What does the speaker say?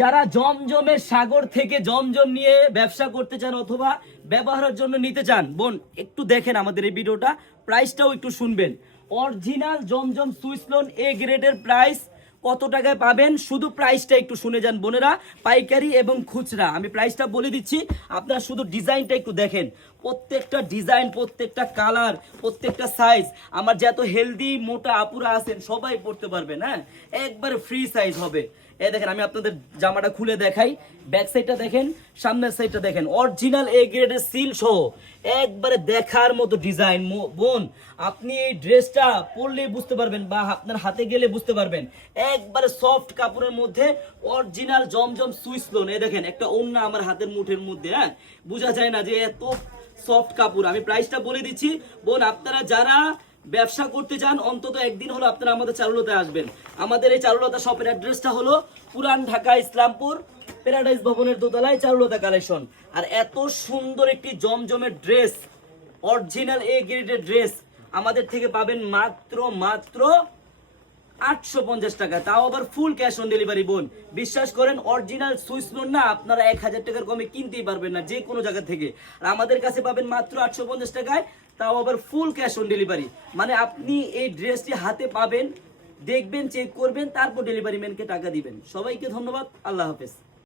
যারা জমজমের সাগর থেকে জমজম নিয়ে ব্যবসা করতে চান অথবা ব্যবহারের জন্য নিতে চান, বোন একটু দেখেন আমাদের এই ভিডিওটা, প্রাইসটাও একটু শুনবেন। অরিজিনাল জমজম সুইস লোন এ গ্রেডের প্রাইস কত টাকায় পাবেন, শুধু প্রাইসটা একটু শুনে যান বোনেরা, পাইকারি এবং খুচরা। আমি প্রাইসটা বলে দিচ্ছি, আপনারা শুধু ডিজাইনটা একটু দেখেন। প্রত্যেকটা ডিজাইন, প্রত্যেকটা কালার, প্রত্যেকটা সাইজ, আমার যত হেলদি মোটা আপুরা আছেন সবাই পড়তে পারবেন। হ্যাঁ, একবারে ফ্রি সাইজ হবে। এই দেখেন, আমি আপনাদের জামাটা খুলে দেখাই। ব্যাক সাইডটা দেখেন, সামনের সাইডটা দেখেন, অরিজিনাল এ গ্রেডের সিল সহ একবারে দেখার মতো ডিজাইন। বোন, আপনি এই ড্রেসটা পরলেই বুঝতে পারবেন বা আপনার হাতে গেলে বুঝতে পারবেন, একবারে সফট কাপড়ের মধ্যে অরিজিনাল জমজম সুইস লোন। এই দেখেন, একটা ওড়না আমার হাতের মুঠের মধ্যে, হ্যাঁ, বোঝা যায় না যে এত সফট কাপড়। আমি প্রাইসটা বলে দিচ্ছি বোন, আপনারা যারা ব্যবসা করতে চান অন্তত একদিন হলো আপনারা আমাদের চারুলতায় আসবেন। আমাদের এই চারুলতা শপের অ্যাড্রেসটা হলো পুরান ঢাকা ইসলামপুর প্যারাডাইস ভবনের দোতলায় চারুলতা কালেকশন। আর এত সুন্দর একটি জমজমের ড্রেস, অরিজিনাল এ গ্রেডের ড্রেস আমাদের থেকে পাবেন মাত্র মাত্র 850 টাকা, তাও আবার ফুল ক্যাশ অন ডেলিভারি। বোন, বিশ্বাস করেন, অরিজিনাল সুইস লোন না আপনারা 1000 টাকার কমে কিনতেই পারবেন না যে কোনো জায়গা থেকে। আর আমাদের কাছে পাবেন মাত্র 850 টাকায়, তাও আবার ফুল ক্যাশ অন ডেলিভারি। মানে আপনি এই ড্রেসটি হাতে পাবেন, দেখবেন, চেক করবেন, তারপর ডেলিভারি ম্যানকে টাকা দিবেন। সবাইকে ধন্যবাদ, আল্লাহ হাফেজ।